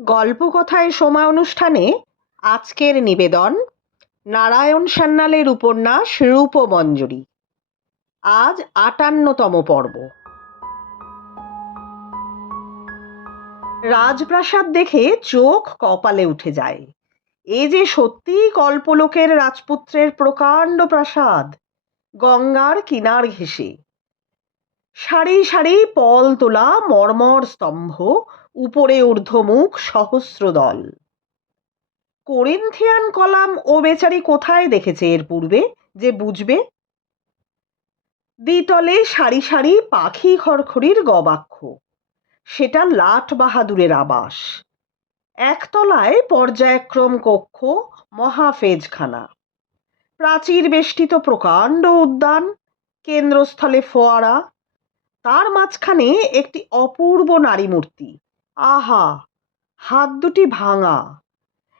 গল্পকথায় সময় অনুষ্ঠানে আজকের নিবেদন, নারায়ণ সান্যালের উপন্যাস রূপমঞ্জরি। আজ আটান্নতম পর্ব। রাজপ্রাসাদ দেখে চোখ কপালে উঠে যায়। এ যে সত্যিই কল্পলোকের রাজপুত্রের প্রকাণ্ড প্রাসাদ, গঙ্গার কিনার ঘেঁষে। সারি সারি পল তোলা মর্মর স্তম্ভ উপরে ঊর্ধ্বমুখ সহস্র দল করিন্থিয়ান কলাম ও বেচারি কোথায় দেখেছে এর পূর্বে, যে বুঝবে? দ্বিতলে সারি সারি পাখি খড়খড়ির গবাক্ষ। সেটা লাট বাহাদুরের আবাস। একতলায় পর্যায়ক্রম কক্ষ, মহাফেজখানা। প্রাচীর বেষ্টিত প্রকাণ্ড উদ্যান, কেন্দ্রস্থলে ফোয়ারা। তার মাঝখানে একটি অপূর্ব নারী মূর্তি আহা, হাত দুটি ভাঙা।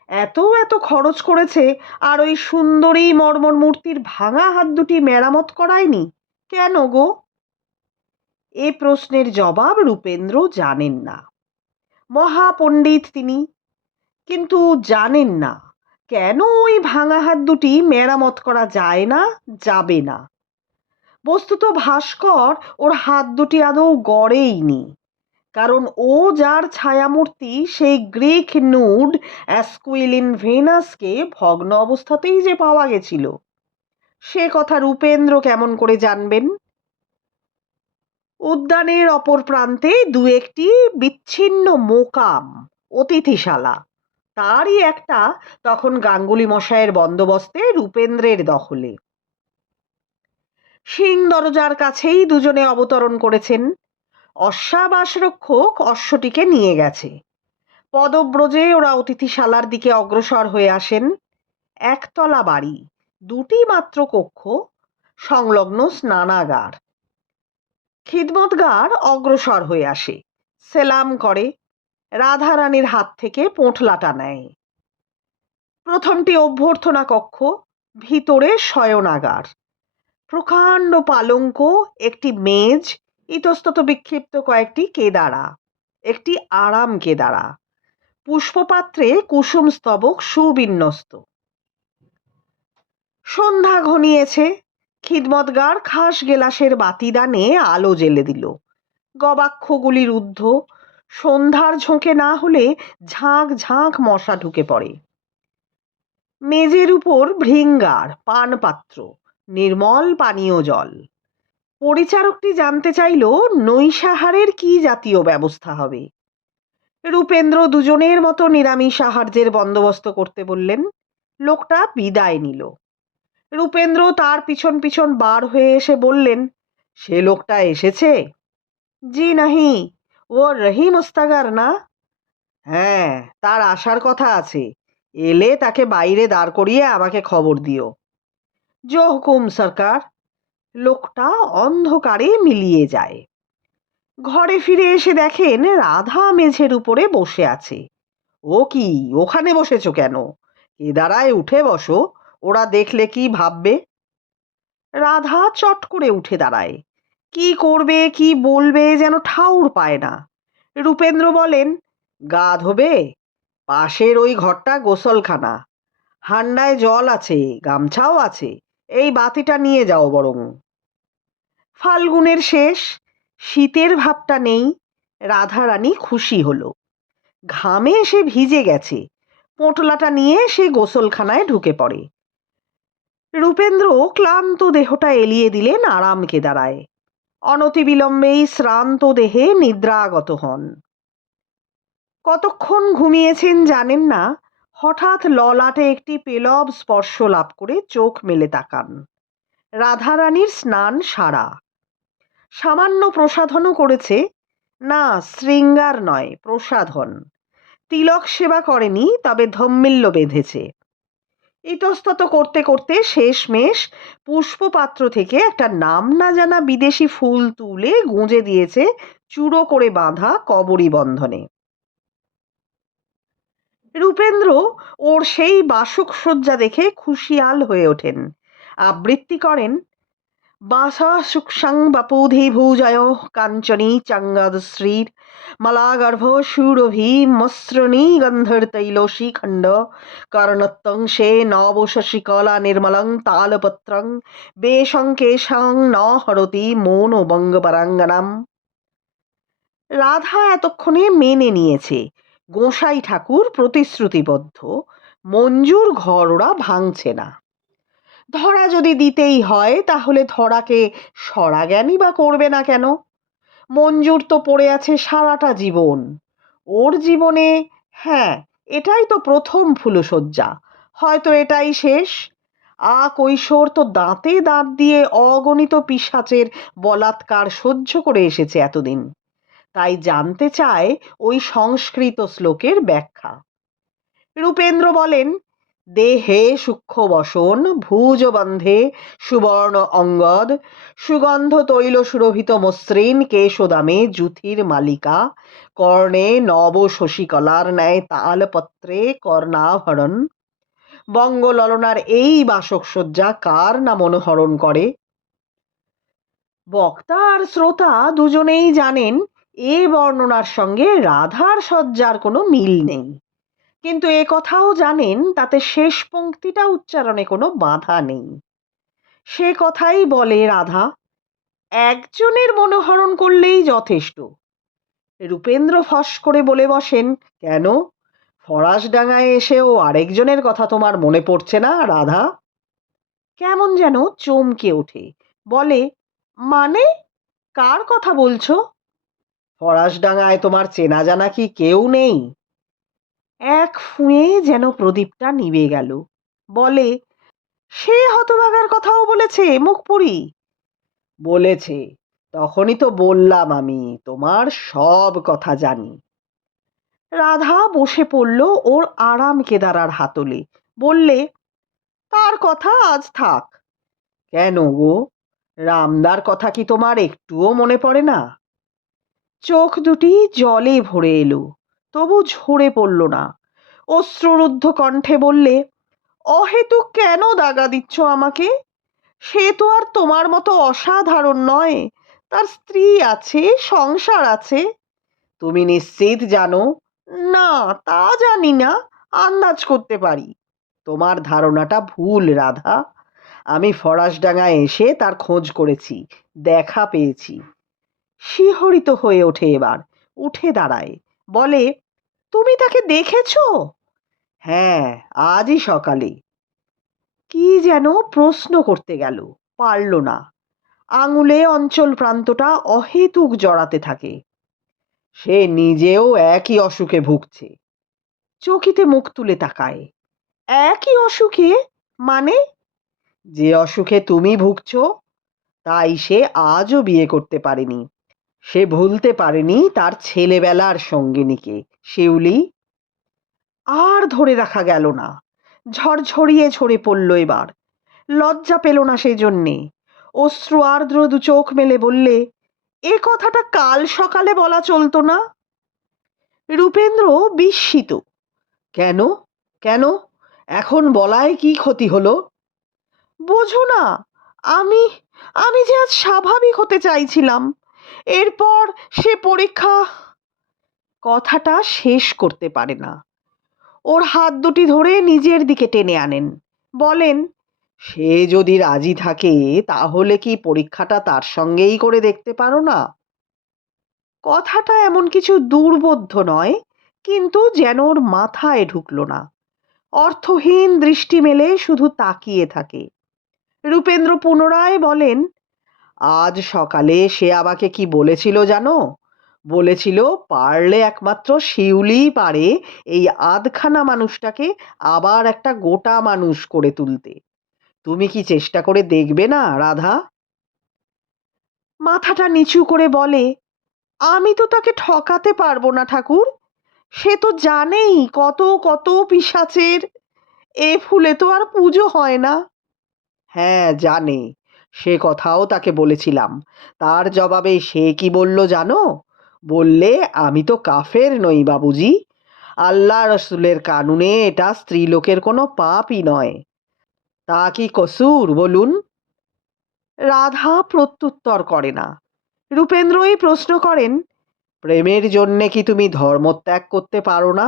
এত এত খরচ করেছে, আর ওই সুন্দরী মর্মর মূর্তির ভাঙা হাত দুটি মেরামত করায়নি? কেন গো? এ প্রশ্নের জবাব রূপেন্দ্র জানেন না। মহাপণ্ডিত তিনি। কিন্তু জানেন না, কেন ওই ভাঙা হাত দুটি মেরামত করা যায় না, যাবে না? বস্তুত ভাস্কর ওর হাত দুটি আদৌ গড়েইনি। কারণ ও যার ছায়ামূর্তি, সেই গ্রিক নুড অ্যাসকুইলিন ভেনাসকে ভগ্ন অবস্থাতেই যে পাওয়া গেছিল। সে কথা রূপেন্দ্র কেমন করে জানবেন? উদ্যানের অপর প্রান্তে দু একটি বিচ্ছিন্ন মোকাম, অতিথিশালা। তারই একটা তখন গাঙ্গুলি মশায়ের বন্দোবস্তে রূপেন্দ্রের দখলে। সিং দরজার কাছেই দুজনে অবতরণ করেছেন। অশ্বাবাসরক্ষক অশ্বটিকে নিয়ে গেছে। পদব্রজে ওরা অতিথিশালার দিকে অগ্রসর হয়ে আসেন। একতলা বাড়ি, দুটি মাত্র কক্ষ, সংলগ্ন স্নানাগার। খিদমতগার অগ্রসর হয়ে আসে, সেলাম করে, রাধারানীর হাত থেকে পোঁটলাটা নেয়। প্রথমটি অভ্যর্থনা কক্ষ, ভিতরে শয়নাগার। প্রকাণ্ড পালঙ্ক, একটি মেজ ইতস্তত বিক্ষিপ্ত কয়েকটি কেদারা। একটি আরাম কেদারা। পুষ্পপাত্রে কুসুম স্তবক সুবিন্যস্ত। সন্ধ্যা ঘনিয়েছে। খিদমতগার খাস গেলাসের বাতিদানে আলো জেলে দিল। গবাক্ষগুলির ঊর্ধ্ব সন্ধ্যার ঝোঁকে না হলে ঝাঁক ঝাঁক মশা ঢুকে পড়ে। মেজের উপর ভৃঙ্গার, পানপাত্র, নির্মল পানীয় জল। পরিচারকটি জানতে চাইল নৈশাহারের কি জাতীয় ব্যবস্থা হবে। রূপেন্দ্র দুজনের মতো নিরামিষ আহার্যের বন্দোবস্ত করতে বললেন। লোকটা বিদায় নিল। রূপেন্দ্র তার পিছন পিছন বার হয়ে এসে বললেন, সে লোকটা এসেছে? জি নাহি, ও রহি মুস্তাগার না? হ্যাঁ তার আসার কথা আছে। এলে তাকে বাইরে দাঁড় করিয়ে আমাকে খবর দিও। জো হুকুম, সরকার। লোকটা অন্ধকারে মিলিয়ে যায়। ঘরে ফিরে এসে দেখেন রাধা মেঝের উপরে বসে আছে। ও কি, ওখানে বসেছো কেন? এ কেদারায় উঠে বসো, ওরা দেখলে কি ভাববে? রাধা চট করে উঠে দাঁড়ায়। কি করবে, কি বলবে যেন ঠাউর পায় না? রূপেন্দ্র বলেন, গা ধোবে, পাশের ওই ঘরটা গোসলখানা। হান্ডায় জল আছে, গামছাও আছে, এই বাতিটা নিয়ে যাও বরং। ফাল্গুনের শেষ, শীতের ভাবটা নেই, রাধারানী খুশি হলো। ঘামে সে ভিজে গেছে, পোঁটলাটা নিয়ে সে গোসলখানায় ঢুকে পড়ে। রূপেন্দ্র ক্লান্ত দেহটা এলিয়ে দিলেন আরাম কেদারায়। অনতিবিলম্বেই শ্রান্ত দেহে নিদ্রাগত হন। কতক্ষণ ঘুমিয়েছেন জানেন না, হঠাৎ ললাটে একটি পেলব স্পর্শ লাভ করে চোখ মেলে তাকান। রাধারানীর স্নান সারা। সামান্য প্রসাধনও করেছে। না, শৃঙ্গার নয়, প্রসাধন। তিলক সেবা করেনি, তবে ধম্মিল্য বেঁধেছে। ইতস্তত করতে করতে শেষমেশ পুষ্পপাত্র থেকে একটা নাম না জানা বিদেশি ফুল তুলে গুঁজে দিয়েছে চূড়ো করে বাঁধা কবরী বন্ধনে। রূপেন্দ্র ওর সেই বাসক সজ্জা দেখে খুশিয়াল হয়ে ওঠেন। আবৃত্তি করেন বাসা সুক্ষং বপুধি ভুজয় কাঞ্চনী চাঙ্গাদশ্রীর মলাগর্ভ সুরভি মসৃণী গন্ধর্তৈলোশী খণ্ড। কর্ণত্তংশে নবশশিকলা নির্মলং তালপত্রং। বেশং কেশং ন হরতি মন বঙ্গপরাঙ্গনাম। রাধা এতক্ষণে মেনে নিয়েছে। গোসাই ঠাকুর প্রতিশ্রুতিবদ্ধ। মঞ্জুর ঘর ওরা ভাঙছে না। ধরা যদি দিতেই হয়, তাহলে ধরাকে সরাজ্ঞানই বা করবে না কেন? মঞ্জুর তো পড়ে আছে সারাটা জীবন। ওর জীবনে হ্যাঁ এটাই তো প্রথম ফুলশয্যা। হয়তো এটাই শেষ। আ কৈশোর তো দাঁতে দাঁত দিয়ে অগণিত পিশাচের বলাৎকার সহ্য করে এসেছে এতদিন। তাই জানতে চায় ওই সংস্কৃত শ্লোকের ব্যাখ্যা। রূপেন্দ্র বলেন দেহে সূক্ষ্ম বসন, ভুজ বন্ধে সুবর্ণ অঙ্গদ, সুগন্ধ তৈল সুরভিত মসৃণ কেশদামে জুথির মালিকা, কর্ণে নব শশীকলার ন্যায় তালপত্রে কর্ণাভরণ। বঙ্গললনার এই বাসকসজ্জা কার না মনোহরণ করে? বক্তা আর শ্রোতা দুজনেই জানেন, এ বর্ণনার সঙ্গে রাধার সজ্জার কোনো মিল নেই। কিন্তু এ কথাও জানেন, তাতে শেষ পংক্তিটা উচ্চারণে কোনো বাধা নেই। সে কথাই বলে রাধা, একজনের মনোহরণ করলেই যথেষ্ট। রূপেন্দ্র ফস করে বলে বসেন, কেন? ফরাসডাঙ্গায় এসেও আরেকজনের কথা তোমার মনে পড়ছে না, রাধা? কেমন যেন চমকে ওঠে। বলে মানে? কার কথা বলছো? ফরাসডাঙ্গায় তোমার চেনা জানা কি কেউ নেই? এক ফুঁয়ে যেন প্রদীপটা নিভে গেল। বলে, সে হতভাগার কথাও বলেছে, মুখপুরি? বলেছে। তখনই তো বললাম আমি, তোমার সব কথা জানি। রাধা বসে পড়ল ওর আরাম কেদারার হাতলে। বললে, তার কথা আজ থাক। কেন গো? রামদার কথা কি তোমার একটুও মনে পড়ে না? চোখ দুটি জলে ভরে এলো। তবু ঝরে পড়ল না। অশ্রুরুদ্ধ কণ্ঠে বললে, অহেতু কেন দাগা দিচ্ছ আমাকে? সে তো আর তোমার মতো অসাধারণ নয়। তার স্ত্রী আছে, সংসার আছে। তুমি নিশ্চিত জানো? না, তা জানি না। আন্দাজ করতে পারি। তোমার ধারণাটা ভুল, রাধা। আমি ফরাসডাঙ্গায় এসে তার খোঁজ করেছি, দেখা পেয়েছি। শিহরিত হয়ে ওঠে এবার। উঠে দাঁড়ায়। বলে তুমি তাকে দেখেছ? হ্যাঁ আজই সকালে। কি যেন প্রশ্ন করতে গেল, পারল না। আঙুলে অঞ্চল প্রান্তটা অহেতুক জড়াতে থাকে। সে নিজেও একই অসুখে ভুগছে। চকিতে মুখ তুলে তাকায়। একই অসুখে? মানে? যে অসুখে তুমি ভুগছ, তাই সে আজও বিয়ে করতে পারেনি। সে ভুলতে পারেনি তার ছেলেবেলার সঙ্গিনীকে। শিউলি, আর ধরে রাখা গেল না। ঝরঝরিয়ে ঝরে পড়ল এবার। লজ্জা পেল না সেই জন্যে অশ্রু আর্দ্র দু চোখ মেলে বললে, এ কথাটা কাল সকালে বলা চলতো না? রূপেন্দ্র বিস্মিত, কেন? কেন? এখন বলায় কি ক্ষতি হলো? বোঝো না, আমি আমি যে আজ স্বাভাবিক হতে চাইছিলাম। এরপর সে পরীক্ষা কথাটা শেষ করতে পারে না। ওর হাত দুটি ধরে নিজের দিকে টেনে আনেন। বলেন, সে যদি রাজি থাকে, তাহলে কি পরীক্ষাটা তার সঙ্গেই করে দেখতে পারো না? কথাটা এমন কিছু দুর্বোধ্য নয়, কিন্তু যেন ওর মাথায় ঢুকলো না। অর্থহীন দৃষ্টি মেলে শুধু তাকিয়ে থাকে। রূপেন্দ্র পুনরায় বলেন আজ সকালে সে আমাকে কি বলেছিল জানো? বলেছিল, পারলে একমাত্র শিউলিই পারে এই আধখানা মানুষটাকে আবার একটা গোটা মানুষ করে তুলতে। তুমি কি চেষ্টা করে দেখবে না, রাধা? মাথাটা নিচু করে বলে, আমি তো তাকে ঠকাতে পারব না ঠাকুর। সে তো জানেই কত কত পিসাচের এ ফুলে তো আর পুজো হয় না। হ্যাঁ জানে। সে কথাও তাকে বলেছিলাম। তার জবাবে সে কি বলল জানো? বললে, আমি তো কাফের নই বাবুজি। আল্লাহ রসুলের কানুনে এটা স্ত্রীলোকের কোনো পাপই নয়। তা কি কসুর বলুন? রাধা প্রত্যুত্তর করে না। রূপেন্দ্রই প্রশ্ন করেন, প্রেমের জন্যে কি তুমি ধর্মত্যাগ করতে পারো না?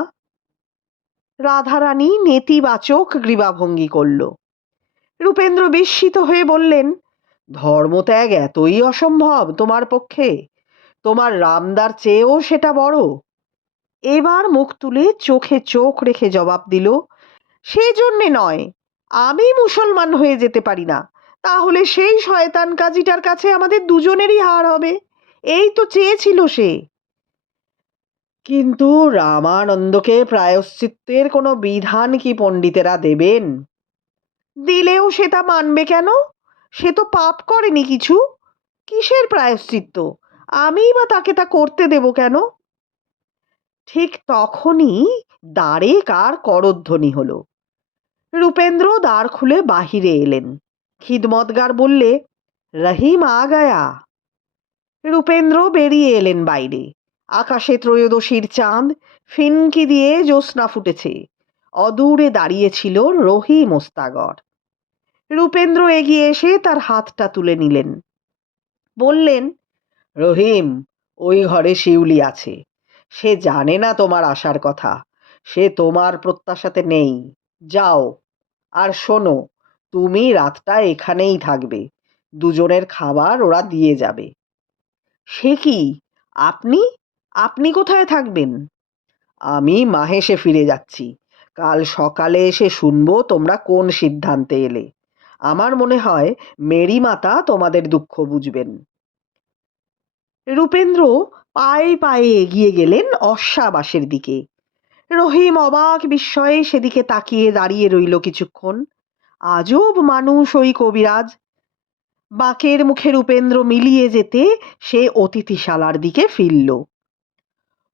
রাধারানী নেতিবাচক গ্রীবাভঙ্গি করল। রূপেন্দ্র বিস্মিত হয়ে বললেন ধর্মত্যাগ এতই অসম্ভব তোমার পক্ষে। তোমার রামদার চেয়েও সেটা বড়। এবার মুখ তুলে চোখে চোখ রেখে জবাব দিল সেই জন্যে নয়, আমি মুসলমান হয়ে যেতে পারি না। তাহলে সেই শয়তান কাজীটার কাছে আমাদের দুজনেরই হার হবে। এই তো চেয়েছিল সে। কিন্তু রামানন্দকে প্রায়শ্চিত্তের কোনো বিধান কি পণ্ডিতেরা দেবেন? দিলেও সে তা মানবে কেন? সে তো পাপ করেনি কিছু। কিসের প্রায়শ্চিত্ত? আমিই বা তাকে তা করতে দেব কেন? ঠিক তখনই দ্বারে কার করধ্বনি হল। রূপেন্দ্র দ্বার খুলে বাহিরে এলেন। খিদমতগার বললে, রহিম আ গায়া। রূপেন্দ্র বেরিয়ে এলেন বাইরে। আকাশে ত্রয়োদশীর চাঁদ, ফিনকি দিয়ে জ্যোৎস্না ফুটেছে। অদূরে দাঁড়িয়েছিল রহি মোস্তাগর রূপেন্দ্র এগিয়ে এসে তার হাতটা তুলে নিলেন। বললেন, রহিম, ওই ঘরে শিউলি আছে। সে জানে না তোমার আসার কথা। সে তোমার প্রত্যাশাতে নেই। যাও, আর শোনো, তুমি রাতটা এখানেই থাকবে। দুজনের খাবার ওরা দিয়ে যাবে। সে কি? আপনি? আপনি কোথায় থাকবেন? আমি মাহেশে ফিরে যাচ্ছি। কাল সকালে এসে শুনব তোমরা কোন সিদ্ধান্তে এলে। আমার মনে হয় মেরি মাতা তোমাদের দুঃখ বুঝবেন। রূপেন্দ্র পায়ে পায়ে এগিয়ে গেলেন অশ্বাবাসের দিকে। রহিম অবাক বিস্ময়ে সেদিকে তাকিয়ে দাঁড়িয়ে রইল কিছুক্ষণ। আজব মানুষ ওই কবিরাজ। বাঁকের মুখে রূপেন্দ্র মিলিয়ে যেতে সে অতিথিশালার দিকে ফিরল।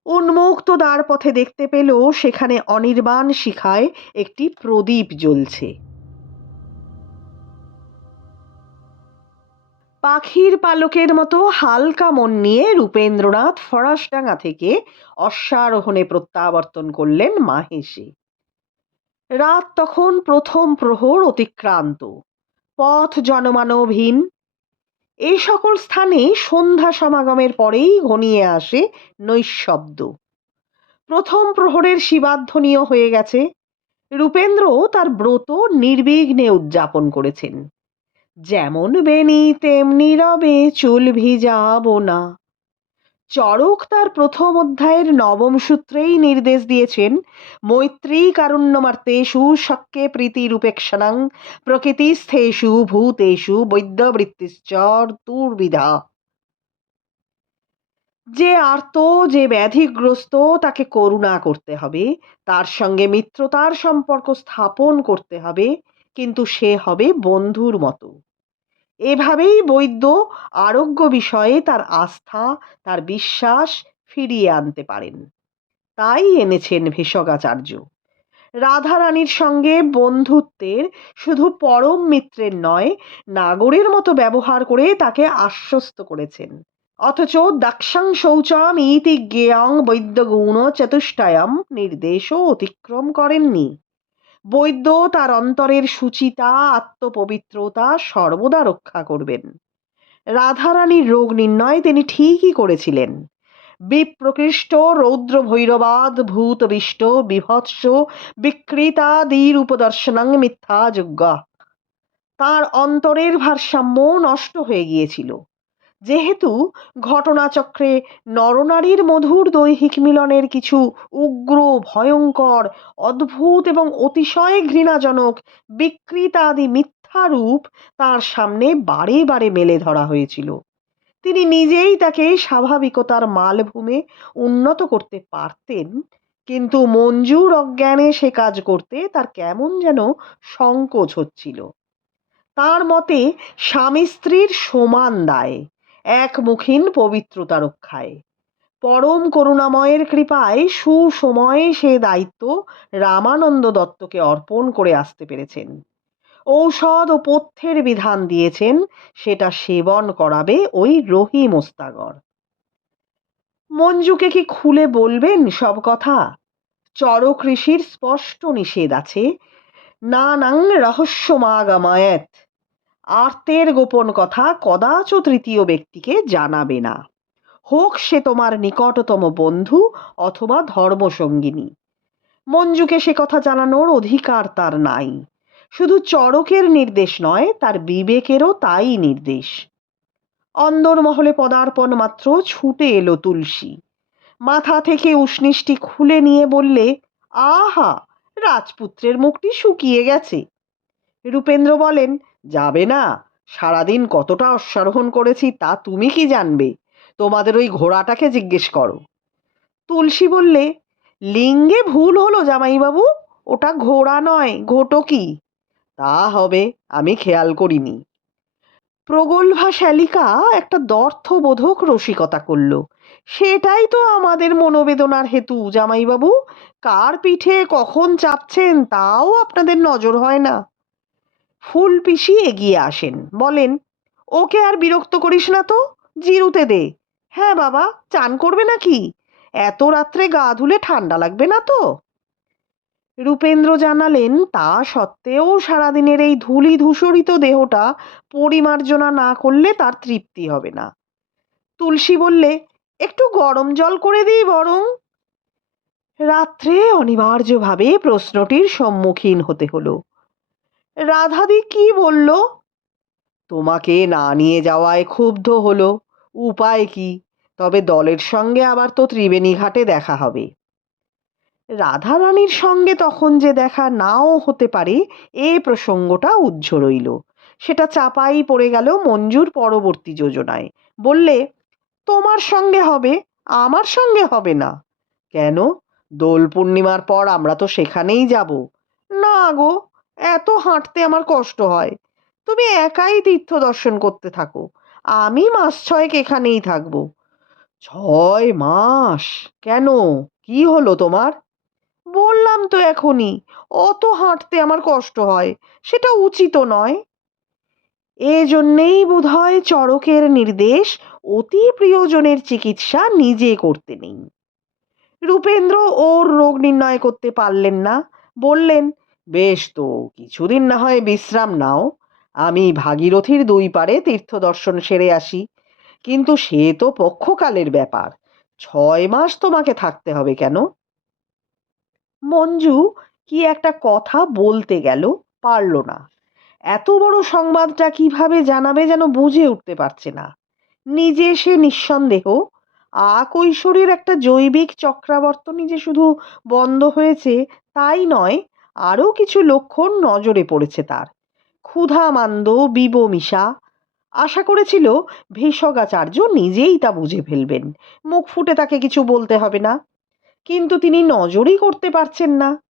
উন্মুক্ত দ্বার পথে দেখতে পেল সেখানে অনির্বাণ শিখায় একটি প্রদীপ জ্বলছে। পাখির পালকের মতো হালকা মন নিয়ে রূপেন্দ্রনাথ ফরাসডাঙ্গা থেকে অশ্বারোহণে প্রত্যাবর্তন করলেন মাহেশে। রাত তখন প্রথম প্রহর অতিক্রান্ত, পথ জনমানবহীন। এই সকল স্থানে সন্ধ্যা সমাগমের পরেই ঘনিয়ে আসে নৈশব্দ। প্রথম প্রহরের শিবাধ্বনীয় হয়ে গেছে। রূপেন্দ্র তার ব্রত নির্বিঘ্নে উদযাপন করেছেন। যেমন বেনি তেমনি রবে চুল ভিজাবো না। চরক তার প্রথম অধ্যায়ের নবম সূত্রেই নির্দেশ দিয়েছেন, মৈত্রী কারুণ্যমার্তেষু শক্যে প্রীতিরূপেক্ষণং প্রকৃতিস্থেষু ভূতেষু বৈদ্যবৃত্তিশ্চর তুর্বিধা যে আর্ত, যে ব্যাধিগ্রস্ত তাকে করুণা করতে হবে, তার সঙ্গে মিত্রতার সম্পর্ক স্থাপন করতে হবে কিন্তু সে হবে বন্ধুর মতো। এভাবেই বৈদ্য আরোগ্য বিষয়ে তার আস্থা, তার বিশ্বাস ফিরিয়ে আনতে পারেন। তাই এনেছেন ভেষগাচার্য। রাধারানীর সঙ্গে বন্ধুত্বের শুধু পরম মিত্রের নয়, নাগরের মতো ব্যবহার করে তাকে আশ্বস্ত করেছেন। অথচ দাক্ষাং শৌচাম ইতি জ্ঞেয়ং বৈদ্যগুণ চতুষ্টয়ম নির্দেশও অতিক্রম করেননি। বৈদ্য তার অন্তরের সুচিতা, আত্মপবিত্রতা সর্বদা রক্ষা করবেন। রাধারানীর রোগ নির্ণয় তিনি ঠিকই করেছিলেন। বিপ্রকৃষ্ট রৌদ্র ভৈরবাদ ভূতবিষ্ট, বিভৎস, বিকৃতাদির উপদর্শনাং মিথ্যা যোগ্যা তার অন্তরের ভারসাম্য নষ্ট হয়ে গিয়েছিল। যেহেতু ঘটনাচক্রে নরনারীর মধুর দৈহিক মিলনের কিছু উগ্র, ভয়ঙ্কর, অদ্ভুত এবং অতিশয় ঘৃণাজনক, বিকৃতাদি মিথ্যা রূপ তার সামনে বারে বারে মেলে ধরা হয়েছিল। তিনি নিজেই তাকে স্বাভাবিকতার মালভূমে উন্নত করতে পারতেন, কিন্তু মঞ্জুর অজ্ঞানে সে কাজ করতে তার কেমন যেন সংকোচ হচ্ছিল। তার মতে, স্বামী স্ত্রীর সমান দায়। একমুখীন পবিত্রতা রক্ষায়। পরম করুণাময়ের কৃপায় সুসময়ে সে দায়িত্ব রামানন্দ দত্তকে অর্পণ করে আসতে পেরেছেন। ঔষধ ও পথ্যের বিধান দিয়েছেন, সেটা সেবন করাবে ওই রহি মোস্তাগর মঞ্জুকে কি খুলে বলবেন সব কথা? চরক ঋষির স্পষ্ট নিষেধ আছে। না নাং রহস্যমাগামায়াত। আর্তের গোপন কথা কদাচ তৃতীয় ব্যক্তিকে জানাবে না। হোক সে তোমার নিকটতম বন্ধু অথবা ধর্মসঙ্গিনী। মঞ্জুকে সে কথা জানানোর অধিকার তার নাই। শুধু চড়কের নির্দেশ নয়, তার বিবেকেরও তাই নির্দেশ। অন্দরমহলে পদার্পণ মাত্র ছুটে এলো তুলসী। মাথা থেকে উষ্ণিষ্টি খুলে নিয়ে বললে, আহা, রাজপুত্রের মুখটি শুকিয়ে গেছে। রূপেন্দ্র বলেন যাবে না? সারাদিন কতটা অশ্বারোহণ করেছি তা তুমি কি জানবে? তোমাদের ওই ঘোড়াটাকে জিজ্ঞেস করো। তুলসী বললে, লিঙ্গে ভুল হলো জামাইবাবু, ওটা ঘোড়া নয় ঘোটকি তা হবে, আমি খেয়াল করিনি। প্রগল্ভা শ্যালিকা একটা দর্থবোধক রসিকতা করল। সেটাই তো আমাদের মনোবেদনার হেতু, জামাইবাবু। কার পিঠে কখন চাপছেন, তাও আপনাদের নজর হয় না। ফুল পিসি এগিয়ে আসেন। বলেন, ওকে আর বিরক্ত করিস না তো, জিরুতে দে। হ্যাঁ বাবা, চান করবে নাকি? এত রাত্রে গা ধুলে ঠান্ডা লাগবে না তো? রূপেন্দ্র জানালেন, তা সত্ত্বেও সারাদিনের এই ধুলি ধূসরিত দেহটা পরিমার্জনা না করলে তার তৃপ্তি হবে না। তুলসী বললে, একটু গরম জল করে দিই বরং। রাত্রে অনিবার্যভাবে প্রশ্নটির সম্মুখীন হতে হলো। রাধাদি কি বলল? তোমাকে না নিয়ে যাওয়ায় ক্ষুব্ধ হলো। উপায় কি? তবে দলের সঙ্গে আবার তো ত্রিবেণী ঘাটে দেখা হবে। রাধারানীর সঙ্গে তখন যে দেখা নাও হতে পারে, এ প্রসঙ্গটা উজ্জ্ব রইল সেটা চাপাই পড়ে গেল মঞ্জুর পরবর্তী যোজনায়। বললে, তোমার সঙ্গে হবে, আমার সঙ্গে হবে না। কেন? দোল পূর্ণিমার পর আমরা তো সেখানেই যাব। না গো এত হাঁটতে আমার কষ্ট হয়। তুমি একাই তীর্থ দর্শন করতে থাকো। আমি মাস ছয়েক এখানেই থাকব। ছয় মাস? কেন? কি হলো তোমার? বললাম তো এখনই, অত হাঁটতে আমার কষ্ট হয়, সেটা উচিত নয়। এ জন্যেই বোধহয় চড়কের নির্দেশ অতি প্রিয়জনের চিকিৎসা নিজে করতে নেই। রূপেন্দ্র ওর রোগ নির্ণয় করতে পারলেন না। বললেন বেশ তো, কিছুদিন না হয় বিশ্রাম নাও। আমি ভাগীরথীর দুই পারে তীর্থ দর্শন সেরে আসি। কিন্তু সে তো পক্ষকালের ব্যাপার। ছয় মাস তোমাকে থাকতে হবে কেন? মঞ্জু, কি একটা কথা বলতে গেল পারল না। এত বড় সংবাদটা কীভাবে জানাবে যেন বুঝে উঠতে পারছে না। নিজে সে নিঃসন্দেহ আকৈশোরের একটা জৈবিক চক্রাবর্তনই যে শুধু বন্ধ হয়েছে, তাই নয় আরও কিছু লক্ষণ নজরে পড়েছে তার। ক্ষুধা, মান্দ বিবমিশা আশা করেছিল ভেষগাচার্য নিজেই তা বুঝে ফেলবেন। মুখ ফুটে তাকে কিছু বলতে হবে না। কিন্তু তিনি নজরই করতে পারছেন না।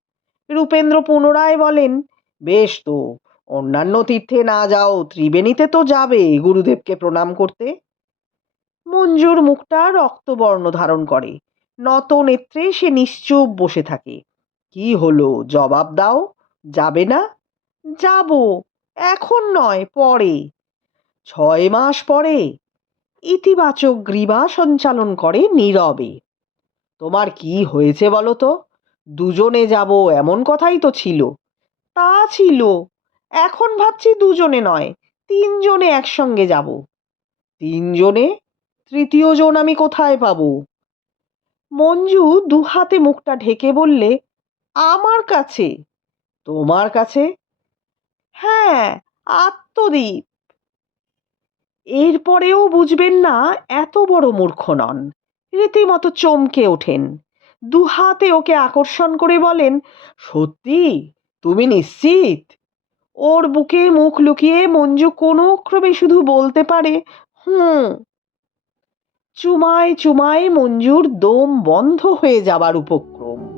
রূপেন্দ্র পুনরায় বলেন, বেশ তো, অন্যান্য তীর্থে না যাও, ত্রিবেণীতে তো যাবে গুরুদেবকে প্রণাম করতে। মঞ্জুর মুখটা রক্তবর্ণ ধারণ করে। নত নেত্রে সে নিশ্চুপ বসে থাকে। কি হলো? জবাব দাও। যাবে না? যাব। এখন নয়, পরে। ছয় মাস পরে। ইতিবাচক গ্রীবা সঞ্চালন করে নীরবে। তোমার কি হয়েছে বলো তো? দুজনে যাব এমন কথাই তো ছিল। তা ছিল। এখন ভাবছি দুজনে নয়, তিনজনে একসঙ্গে যাব। তিনজনে? তৃতীয় জন আমি কোথায় পাবো? মঞ্জু দুহাতে মুখটা ঢেকে বললে আমার কাছে। তোমার কাছে? হ্যাঁ আত্মদ্বীপ এরপরেও বুঝবেন না, এত বড় মূর্খ নন। রীতিমতো চমকে ওঠেন। দুহাতে ওকে আকর্ষণ করে বলেন, সত্যি? তুমি নিশ্চিত? ওর বুকে মুখ লুকিয়ে মঞ্জু কোনো ক্রমে শুধু বলতে পারে, হুম। চুমায় চুমায় মঞ্জুর দম বন্ধ হয়ে যাবার উপক্রম।